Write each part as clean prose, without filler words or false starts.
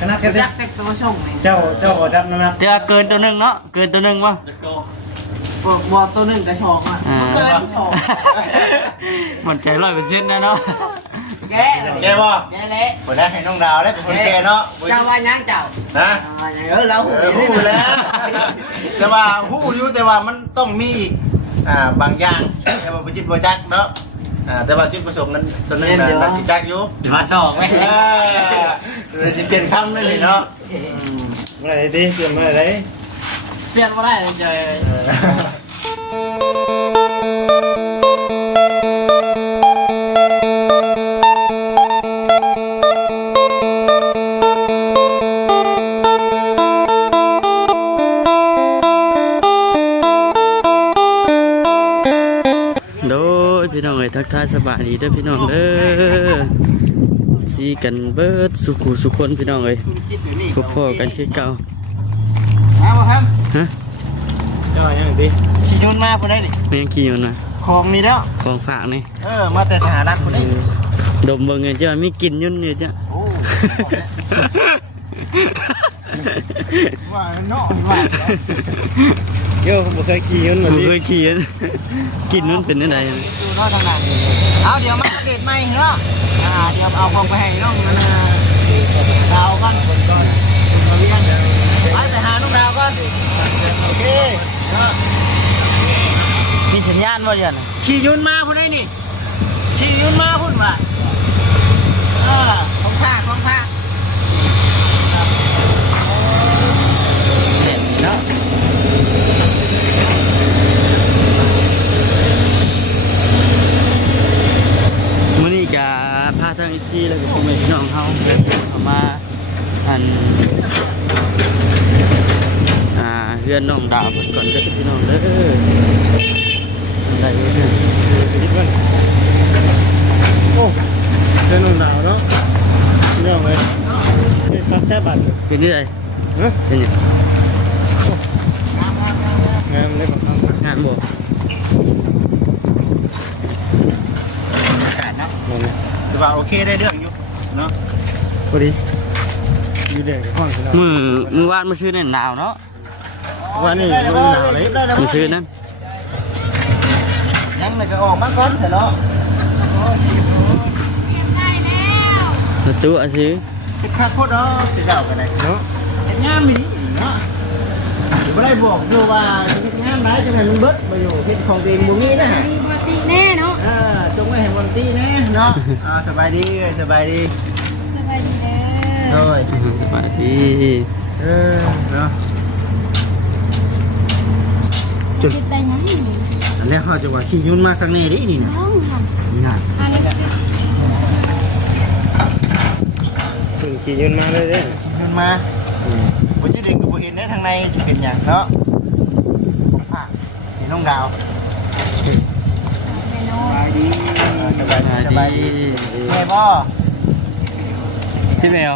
คณะแค่ยักษ์ตัวช่องนี่เจ้าจับนะครับเดี๋ยวเกินตัวหนึ่งเนาะเกินตัวหนึ่งวะบอตัวหนึ่งกระชอกอ่ะเกินชอกมันใจ100%นะเนาะแกบ่แกเละคนได้ให้น้องดาวได้เป็นคนแกเนาะเจ้าว่ายังเจ้านะเราหูแล้วแต่ว่าหูอยู่แต่ว่ามันต้องมีบางอย่างแต่ว่าประจิตประจักเนาะแต่ว่าจุดประสงค์นั้นตัวนึงน่ะสิจักอยู่จะมาชอกไหมเลยสิเปลี่ยนคำนั่นนี่เนาะอะไรดิเปลี่ยนอะไรเปลี่ยนมาได้เจพี่น้องเอ้ยทักทายสบายดีเด้อพี่น้องเด้อซีกันเบิดสุขุสุขคนพี่น้องเอ้ยพบพ่อกันคือเก่าครับฮะเจ้าอย่างดิขี่ยนต์มาคนได้ดิไม่ยังขี่ยนต์นะของนี่แล้วของฝากนี่มาแต่สหรัฐคนได้ดมเบิ่งเงี้ยเจ้ามีกินยนต์อยู่จ้ะว่าเนาะว่าโย่ผมเคยขี่ยนต์ผมเคยขี่ยนต์กินมันเป็นยังไงดูเนาะทางนั้นเอาเดี๋ยวมาเกตใหม่เนาะเดี๋ยวเอาของไปให้น้องดาวกันก่อนมาเรียนไปหาน้องดาวก่อนโอเคมีสัญญาณบ่เดี๋ยวนี้ขี่ยนต์มาพุ่นได้นี่ขี่ยนต์มาพุ่นว่ะของข้าเนาะมื้อนี้ก็พาทางอีกทีแล้วก็สิมาพี่น้องเฮาเอามาอันเฮือนน้องดาวเพิ่นก่อนเด้อพี่น้องเด้อได้เด้อนิดนึงโอ้เฮือนน้องดาวเนาะเรื่องเลยนี่ครับแท้บัตรเป็นนี่ไดเป็นหยังงามเลยบ่ครับงานบ่แต่ว่าโอเคได้เรื่องอยู่เนาะพอดีอยู่แดงกับห้องสินะมือวานมาซื้อเนี่ยหนาวเนาะวันนี้หนาวเลยมาซื้อนั่นยังเลยก็ออกมาก่อนเถอะเนาะได้แล้วตัวซื้อคิดค่าโคตรเนาะสิเจ้ากันไหนเนาะเห็นงามมีเนาะไม่ได้บอกดูว่าเห็นงามได้จังไงมันเบิดมาอยู่ที่ของตีนบุมีนะฮะมีบอตีแน่เนาะจงไม่เห็นบอตีแน่เนาะสบายดีสบายดีเด้อสบายดีเนาะจุดได้ยังอันแรกเขาจะว่าขี้ยุ่นมากครั้งนี้ดินี่นะนี่นะขี้ยุ่นมาเลยเด้ยุ่นมาผมจะเด็กกับผมเห็นได้ทางในสิเป็นอย่างเนาะผมผ่าเห็นน้องดาวสบายดีแม่พ่อที่แมว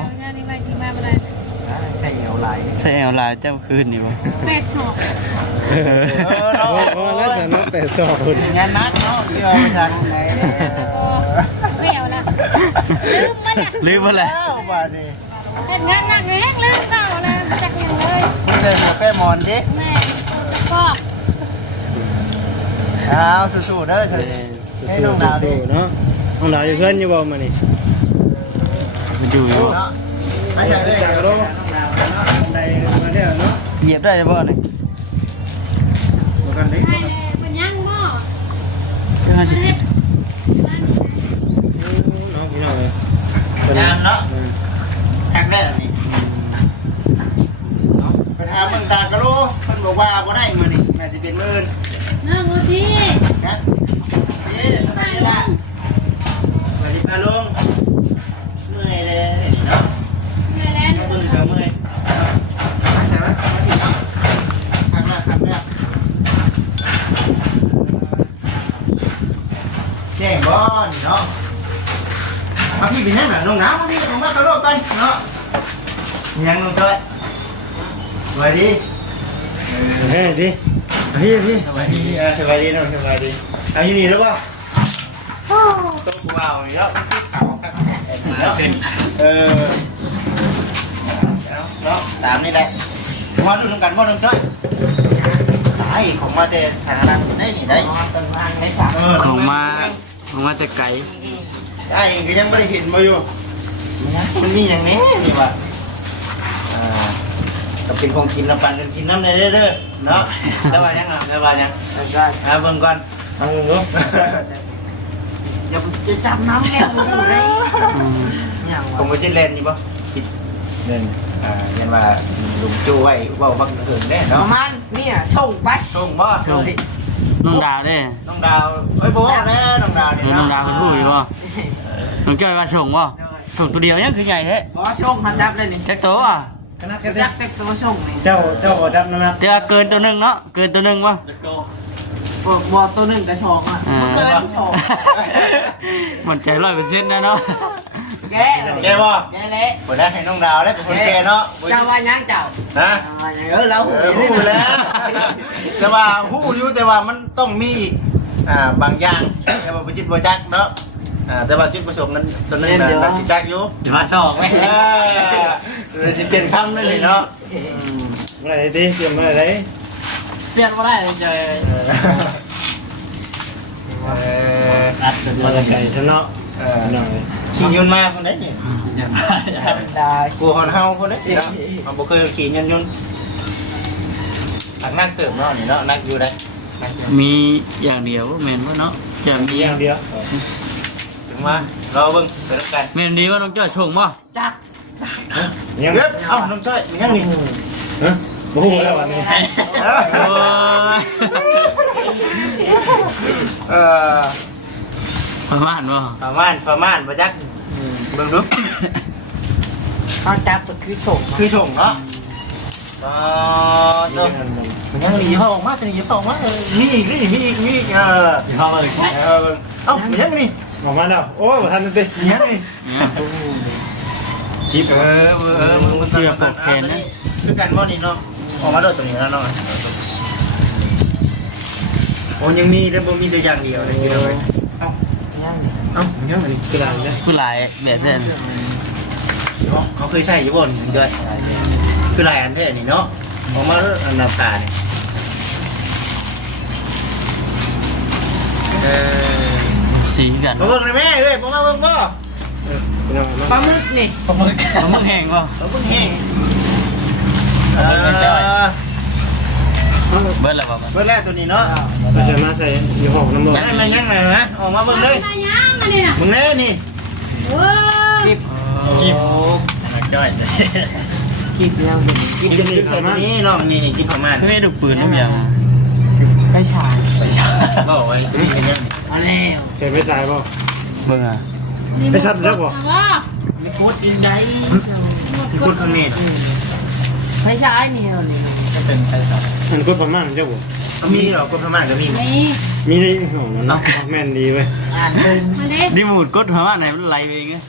ใส่เอวลายใส่เอวลายเจ้าคืนนี่วะ8 ศอกแล้วสนุก8 ศอกงานนักเนาะที่เราไปทางไหนไม่เอาละลืมมาแล้วบ้านี่เป็นงานนักเองลืมเก่าแล้วจักอย่างเลยไม่ได้มาแป้มอนดิแม่จะกอกสู้ๆเด้อให้น้องดาวดิเนาะน้องดาวอยู่เพื่อนอยู่บ่มานี่อยู่ไอ้ใหญ่เลยจากโลในมาเนี่ยเนาะเหยียบได้ไหมบ่เนี่ยกันดิเป็นยังบ่น้องพี่น้องเลยงามเนาะแข็งได้หรอนี่ไปทำเมืองตากะโลเพิ่นบอกว่าบ่ได้มื้อนี่น่าจะเป็นมื้อน้องที่นะนี่สบายดีล่ะสวัสดีป้าลุงเมื่อยเลยเนาะเมื่อยแล้วเมื่อยก็เมื่อยใช่ไหมเนาะทำแล้วแจ้งบ่นี่เนาะมาพี่เป็นยังไงน้องน้ำมาพี่ผมมากระโดดไปเนาะยังน้องจ้อยสวัสดีเฮ้ยดิพี่สบายดีสบายดีน้องสบายดีเอาอยู่นี่หรือเปล่าต้องว้าวนี่แล้วมันติดเขาครับแล้วเป็น ตามนี่แหละมาดูน้ำกันบ่น้ำจ้อยตายของมาแต่สารังได้นี่ได้ ต้นทางในสาม ของมาแต่ไกล ไอ้ก็ยังไม่ได้เห็นมาอยู่มันมีอย่างนี้นี่วะก็เป็นของกินน้ำปันกันกินน้ำในเด้อเนาะแต่ว่ายังแต่ว่ายังเบิ่งก่อนเอาเบิ่งดู อย่าจะจับน้ำแก้วอยู่ได้อย่าง ผมก็จะเล่นนี่ป่ะคิดเล่นยันว่าลุงจูไว้ว่าบักเหินแน่ ป เนาะ ระมาณเนี่ยส่งไป ส่งบ่ ส่งน้องดาวเด้ น้องดาวเอ้ยบ่แน่น้องดาวนี่ น้องดาวเป็นผู้อยู่บ่น้องจ้อยว่าส่งบ่ส่งตัวเดียวยังคือใหญ่แท้ ขอส่งมาจับเลยนี่ จักตัวอ่ะ จับเต็กตัวส่งนี่ เจ้าบ่จับนะครับ แต่ว่าเกินตัวหนึงเนาะเกินตัวหนึงบ่ วัวตัวหนึ่งกระชองอ่ะมันเกินชอง มันใจ100%นะเนาะ แก แกบ่ แกเละ บ่ได้ให้น้องดาวได้เป็นคนแกเนาะ เจ้าว่ายังเจ้า ฮะ ว่ายังเราหู ฮู้แล้วแต่ว่าฮู้อยู่แต่ว่ามันต้องมีบางอย่างแต่ว่าบ่จิตบ่จักเนาะแต่ว่าจุดประสงค์นั้นตัวนึงน่ะสิจักอยู่ จะมาชอบไหม สิเปลี่ยนคำนั่นเลยเนาะอะไรดิเตรียมอะไร เปลี่ยนมาได้เลยเจอ อัดเป็นมาไก่ชนะขี่ยนต์มาคนนี้ได้กลัวคนเฮาคนนี้เนาะมันบ่เคยขี่ยนต์นักเติมเนาะนี่เนาะนักอยู่ได้ มีอย่างเดียวแม่นบ่เนาะจะมี อย่างเดียวถึงมาเราเบิ่งไปแล้วกัน แม่นดีว่าน้องจ้อยส่งบ่ จับ ยังเอ้าน้องจ้อยยังนี่ฮะโอ้โหแล้ววันนี้ ประมาณบ่ ประมาณบ่จักเบิ่งดู เขาจับก็คือส่ง คือส่งเนาะมันยังหนีเขาออกมาจะหนีเขาออกมามีอีกนี่มีอีกอย่าเข้าเลย เอ้ายังนี่ออกมาแล้วโอ้ยทันทียังนี่ทิปมึงเกี่ยวกับแขนนะคือกันว่านี่เนาะออกมาโดดตรงนี้แล้วเนาะโอ้ยังมีแต่บ่มีแต่อย่างเดียวเลยคือเลยเอ้ายังนี่กระดาษเนี่ย คือหลายแบบนั้น เขาเคยใช้อยู่บนเดือนคือหลายอันเท่นี่เนาะออกมาอันดับตาเนี่ยสีกัน มาเบิ่งเลยแม่เอ้ยมาเบิ่งบ่ ปลาหมึกนี่ มันแห้งบ่ มาเบิ่งแห้งเบิ้ลแล้วบ่มัน เบิ่งแรกตัวนี้เนาะ มาใส่มาใส่ยี่ห้อน้ำมัน ยังนะออกมาเบิ่งเลย มายังอันนี้น่ะ มึงแน่นี่ โอ้ย จิบจ้อย กินแล้ว กินจะมีใส่นี้เนาะนี่กินประมาณ คือให้ดูปืนน้ำยาง ไปฉาย บ่ไว้นี่เป็นยัง มาแล้ว ใส่ไม่ใส่ป่ะ เบิ่งอ่ะ ไม่ชัดแล้วบ่ มีโคตรอินได ที่พูดข้างนี้ ไปฉายนี่เราเนี่ย มันกดประมาณเจ้าบ่ ก็มีหรอกก็ประมาณก็มี นี่ มีได้ห้องนั้นแม่นดีเว้ย อ่านเป็น มาเด้ ดิมูดกดหัวไหนมันไหลไปเงี้ย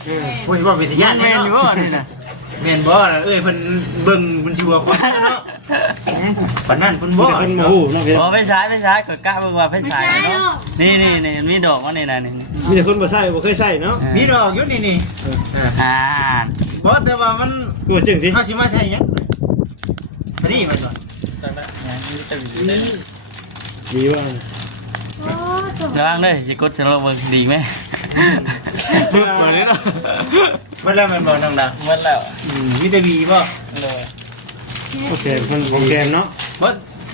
พูดว่าวิทยา แม่นอยู่บ่นี่น่ะ แม่นบ่เอ้ยเพิ่นเบิ่งเพิ่นชัวร์คนเนาะปานนั้นเพิ่นบ่ คนมาหูเนาะพี่ อ๋อไฟฉายก็กะเบิ่งว่าไฟฉายเนาะนี่มีดอกว่านี่น่ะนี่ มีแต่คนบ่ใส่บ่เคยใส่เนาะ มีดอกอยู่นี่ อ่า บ่แต่ว่ามัน กูจึงดิ เฮาสิมาใช้หยังอันนี้มันบ่ ดีว่า โอ้โห ระวังเด้อสิกดฉันลงเบิ่งดีไหมปึ๊บมานี่เนาะ มันแล้วมันบ่ดัง หมดแล้ว ๆมีแต่วีบ่ เลย โอเคมันของแกมเนาะ บ่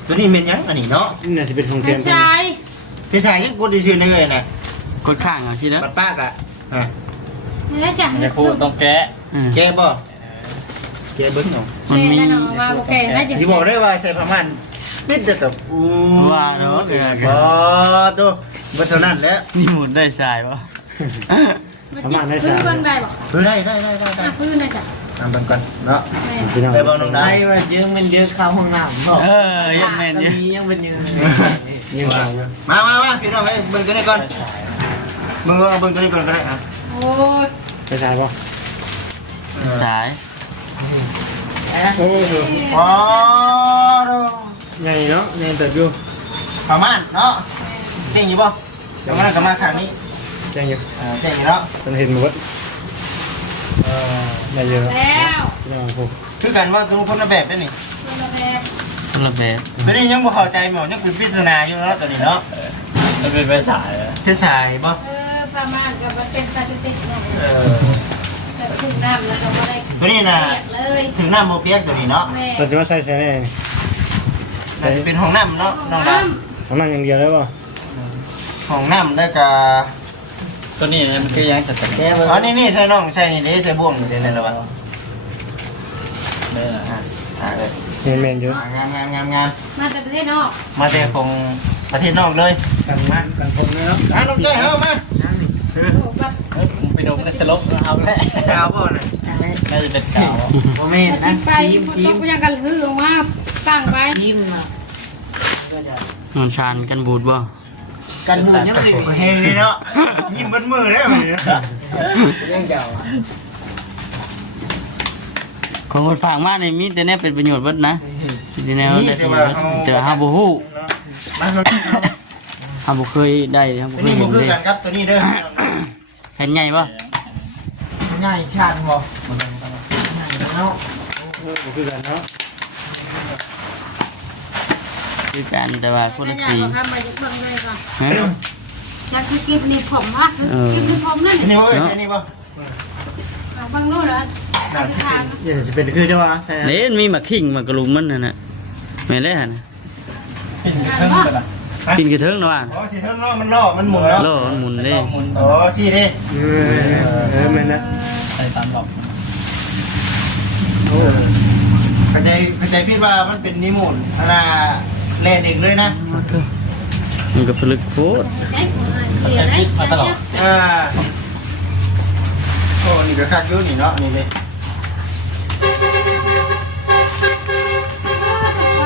ตัวนี้เป็นหยังอันนี้เนาะ นี่น่าจะเป็นของแก ไม่ ม ใช่ พี่ชายยังกดได้ชื่อได้เลยนะ กดข้างเอาสิเด้อ บัดปากอ่ะ ไม่ได้จ้ะ จะพูดต้องแกะ แกบ่แกเบิ่งเนาะ มันมี แล้วน้องว่าโอเคได้จ้ะ สิบอกได้ว่าใส่ประมาณนิดเดียวกับอู้ ว่าเนาะ บ่ตัวบ่เท่านั้นแหละ นี่หมุนได้ชายป่ะ มาจิบพื้นเบิ่งได้บ่ ได้ พื้นนะจ้ะ ทำเบิ่งก่อนเนาะ พี่น้อง ได้บ่น้องดา ได้ว่าเยอะมันเยอะเข้าห้องน้ำ ยังแม่นอยู่ ยังเป็นยัง ยิงเขาเนาะ มาพี่น้องเอ้ยเบิ่งตัวนี้ก่อนเบิ่งตัวนี้ก่อนก็ได้อ่ะ โอ้ย ไปใส่ป่ะ สาย โอ้โห อ๋อ ใหญ่เนาะใหญ่แต่อยู่ ประมาณเนาะเก่งอยู่บ่เดี๋ยวมันก็มาข้างนี้ แจ้งอยู่ เก่งอยู่เนาะ มันเห็นหมดได้เยอะ แล้ว คือกันว่าทุกคนละแบบได้นี่ คนละแบบ คนละแบบ ตัวนี้ยังบ่เข้าใจหมอยังเป็นปริศนาอยู่เนาะตัวนี้เนาะ มันเป็นภาษา เพศชายบ่ ประมาณกับว่าเป็นพลาสติกเนาะ แต่ถึงน้ำแล้วก็บ่ได้ ตัวนี้น่ะ เปียกเลย ถึงน้ำโมเปียกตัวนี้เนาะ แม่ เราจะมาใส่ใช่ไหม น่าจะเป็นห้องน้ำเนาะน้องดา สำนักอย่างเดียวได้ป่ะ ห้องน้ำแล้วก็ ตัวนี้มันคือยังสัตว์แก้ อ๋อนี่ใส่น้องใส่นี่เด้ใส่บ่วงนี่เด้นั่นแหละวะ เนี่ย เลย เห็นเมนเยอะ งาม มาจากประเทศนอก มาแต่ของประเทศนอกเลย สั่งมาสั่งผมเลยเนาะ น้องจ้อยเฮามา โอ้แบบ ไปดมในสลบเอาแหละ กาวบ่น่ะ น่าจะเป็นกาว บ่แม่น มา นะ สิไปพุทธก็ยังกันหื้อออกมาตั้งไป ยิ้มน่ะ มันชานกันบูดบ่ กันหมุนยังเป็น เฮงนี่เนาะยิ้มเบิดมือแล้วนี่ ยังเจ้า ของคนฝากมานี่มีแต่แน่เป็นประโยชน์เบิดนะทีแนวแต่เฮาบ่ฮู้ มาเฮา เฮาบ่เคยได้เฮาบ่ ตัว เคย นี้บ่ เห็น คือ เลย กันครับตัวนี้เด้อ เห็นใหญ่บ่ ง่ายชาติบ่ง่ายเนาะ คือกันเนาะ คือกันแต่ว่าคนละสี อยากทำมาจากเบิ่งเลยค่ะ ฮะ อยากคือกินนี่ผมมากคือกินนี่ผมนั่น นี่บ่เอ้ยใช่นี่บ่ บางรู้แล้วทาง อย่าจะเป็นคือเจ้าวะใช่ เล่นมีหมักขิงหมักกระลุมมันนั่นน่ะแม่นแล้วน่ะ เป็นเครื่องกันอ่ะ กินกระเทิงเนาะ อ๋อสิเทิงเนาะมันล่อมันหมุนเนาะ โลมันหมุนเด้ อ๋อสิเด้ เมนนะ ใส่ตามดอก เข้าใจพี่ว่ามันเป็นนิมูลอันน่ะแล่เด็กเลยนะ มันก็ผลึกโคตร ได้เสียได้ อ่าโอ้นี่ก็คักอยู่นี่เนาะนี่เด้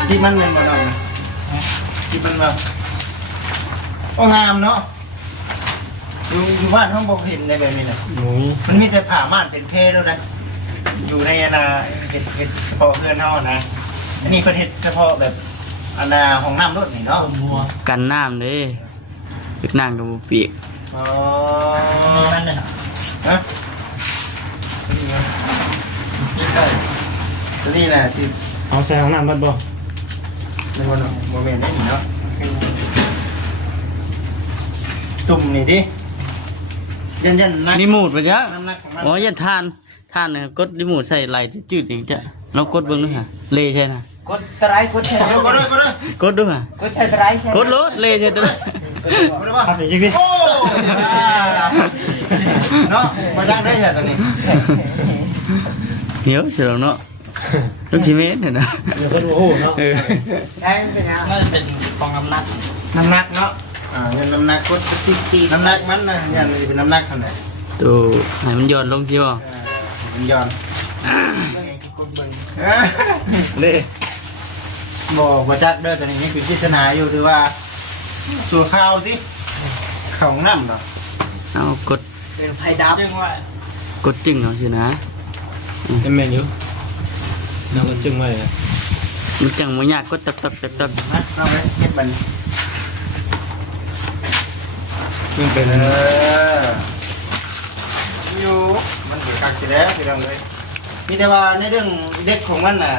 ที่มันเป็นบ่เนาะนะที่มันแบบโอ้งามเนาะอยู่บ้านห้องบอกเห็นในแบบนี้นะ หมู มันมีแต่ผ่าม่านเป็นเทแล้วนะอยู่ในอนาเห็ดเฉพาะเพื่อนเฮานะอันนี้เป็นเห็ดเฉพาะแบบอนาของน้ำรถนี่เนาะ กันน้ำเด้ลึกน้ำก็บ่เปียก อ๋อ นั่นเลย ฮะตัวนี้แหละสิ เอาใส่ของน้ำมันบ่ ในวันโมเมนต์นี้เนาะตุ่มนี่ดิยันนัก รีโมทบ่จ๊ะ น้ำหนักของมัน อ๋ออย่าทานน่ะกดรีโมทใส่ไหลจืดๆอย่างจ้ะเรากดเบิ่งดูฮะเลใช่น่ะ กดตะไคร้กดแช่ ก็เลย กดดูฮะ กดแช่ตะไคร้ใช่ กดรถเลใช่ตัว ว่า ทำอย่างนี้ โอ้เนาะมาจ้างได้ใช่ตัวนี้ เหี่ยวเฉลิมเนาะลูกชิเมสเนี่ยนะ เดี๋ยวคนโอ้โหเนาะ เออ ใช่เป็นยัง น่าจะเป็นฟองน้ำหนัก น้ำหนักเนาะเงินน้ำหนักกดตีน้ำหนักมันนะเงินมันจะเป็นน้ำหนักเท่าไหร่ ตัวให้มันย้อนลงที่บ่ มันย้อน เล่ บอกว่าจักเด้อตัวนี้นี่คือพิศนาอยู่ถือว่าสู่ข้าวสิข้าวน้ำเนาะ เอากด เป็นไฟดับ กดจึงเอาสินะ เป็นเมนอยู่เราก็จึงไว้เลย มันจังบ่ยากกดตับ นะเราไปเก็บมัน จึงเป็น อยู่มันถือกักอยู่แล้วพี่น้องเลยมีแต่ว่าในเรื่องเด็กของมันน่ะ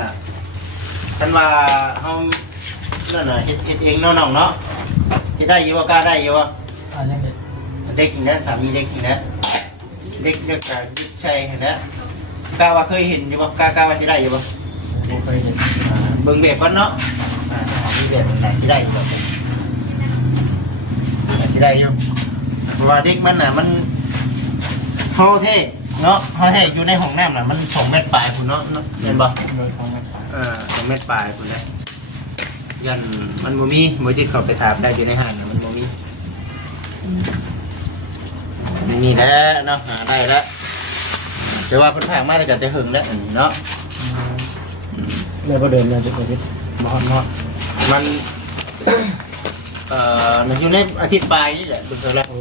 เป็นว่าเขานั่นน่ะเฮ็ดเองเนาะน้องเนาะเฮ็ดได้อยู่ว่ากล้าได้อยู่ว่เด็กนี่นะสามีเด็กนี่นะเด็กเด็กกับยึดใช่เห็นแล้วกล้าว่าเคยเห็นอยู่บ่กล้าว่าสิได้อยู่บ่ เคยเห็น เบิ่งแบบก่อนเนาะมีแบบมันได้สิได้อยู่บ่สิได้อยู่เพราะว่าเด็กมันน่ะมันเฮาเท่เนาะเฮาเท่อยู่ในห้องน้ำน่ะมัน2เมตรปลายพุ่นเนาะเห็นบ่ โดยทางไม่ขาด 2เมตรปลายพุ่นแหละยันมันบ่มีบ่จิตเข้าไปถามได้อยู่ในห้างน่ะมันบ่มีนี่แหละเนาะหาได้แล้วแต่ว่าเพิ่นพากมาแต่ก็จะหึงแล้วอันนี้เนาะ แล้วก็เดินมาจะไปมอด มันมันอยู่ในอาทิตย์ปลายนี่แหละเบิ่งเท่าไหร่ โอ้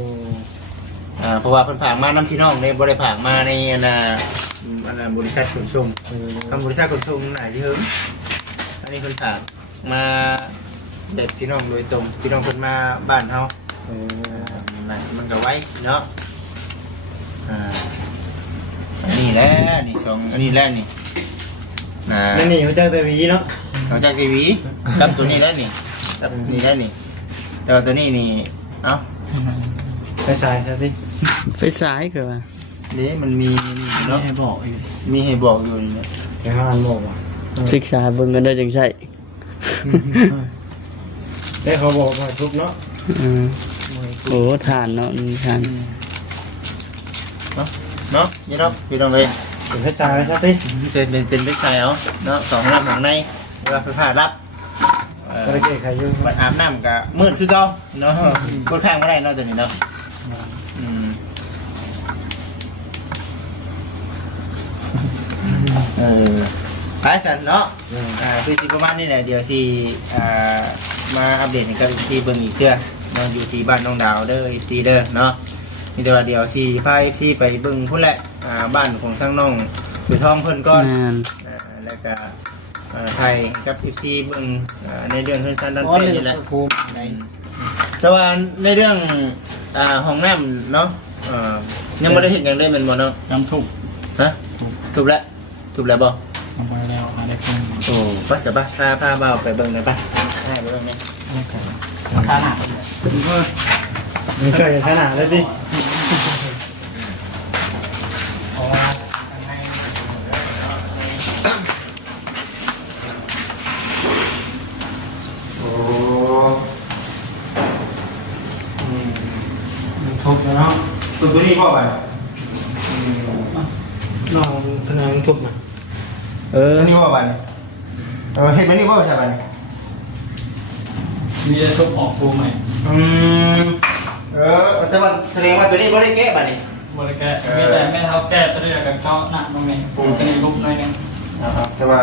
เพราะว่าเพิ่นผากมาน้ำที่น้องในบ่ได้ผากมาในอันน่ะบริษัทขนส่งทำบริษัทขนส่งน่าสิเฮิงอันนี้เพิ่นผากมาเด็ดพี่น้องโดยตรงพี่น้องเพิ่นมาบ้านเฮาน่าสิมันก็ไว้เนาะอันนี้แหละนี่สองอันนี้แหละนี่ นั่นนี่เขาจ้างแต่วีเนาะ หลังจากทีวีกับตัวนี้ได้นี่กับนี่ได้นี่แต่ว่าตัวนี้นี่เอ้า ไปสายซะสิ ไฟสายก็ว่า นี่มันมีเนาะ ให้บอกอีก มีให้บอกอยู่นี่ แค่5 อันบอกว่ะ ศึกษาเบิ่งกันเด้อจังใช่ ได้เขาบอกมาทุบเนาะ อืมโอ้ทานเนาะทาน เนาะนี่เนาะพี่น้องเลย เป็นไปสายซะสิ เป็นไม่ใช่เอาเนาะ2รับหลังในเวลาไฟฟ้ารับ บ่ได้แก้ไขอยู่ บัดอาบน้ำก็มืดคือเก่าเนาะกดข้างบ่ได้เนาะตัวนี้เนาะอืมไปสันเนาะคือสิประมาณนี้แหละเดี๋ยวสิมาอัปเดตให้กับซีเบิ่งอีกเทื่อมาอยู่ที่บ้านน้องดาวเด้อซีเด้อเนาะมีแต่ว่าเดี๋ยวซีพาซีไปเบิ่งพุ่นแหละบ้านของทั้งน้องคือทองเพิ่นก่อน งาน แล้วก็ไทยกับ FC เบิ่งในเรื่องเฮือนซันดัน อ๋อ เป เลย นี่แหละ ภูมิไหน แต่ว่าในเรื่องห้องน้ำเนาะยังไม่ได้เห็นอย่างเลยแมันบ่เนาะ น้ำทุบ ฮะถูกแล้วบ่ ทำไปแล้วหาได้คน โอ้ไปจะไปพาบ่าวไปเบิ่งหน่อยไปให้ไปเบิ่งนี่ ขนาดมันเกิดขนาดเลยดิ โอ้ ทุบแล้วเนาะ ตัวนี้บ่ไป น้องพนังทุบนะ ตัวนี้บ่ไปเฮ็ดแบบนี้บ่ใช่ป่ะ มีแต่ทุบออกปูใหม่ แต่ว่าแสดงว่าตัวนี้บ่ได้แก้ป่ะนี่ บริแกมีแต่แม่เท้าแก้จะได้กับเขาหนักตรงนี้ปูจะในรูปหน่อยนึง แต่ว่า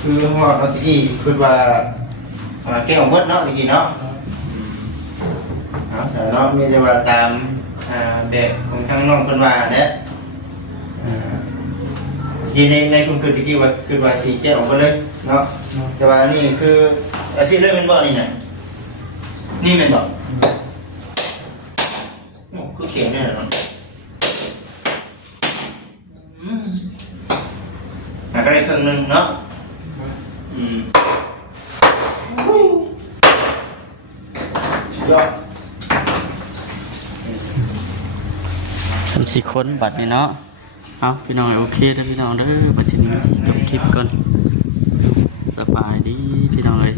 คือฮอดเนาะตะกี้คือว่าแก้ของเบิดเนาะตะกี้เนาะเอาใส่เนาะมีแต่ว่าตามเด็กของทางน้องเพิ่นว่าเด้ตะกี้ในคุณคือตะกี้ว่าคือว่าสีแก้ของเพิ่นเลยเนาะแต่ว่านี่คือสิเลยเป็นบ่นี่น่ะนี่แม่นบ่โอ้คือเขียนได้เนาะก็ได้ครึ่งนึงเนาะยอด ทำสิคนบัดนี่เนาะเอาพี่น้องโอเคเด้อพี่น้องเด้อบัดทีนี้สิจบคลิปก่อนสบายดีพี่น้องเอ้ย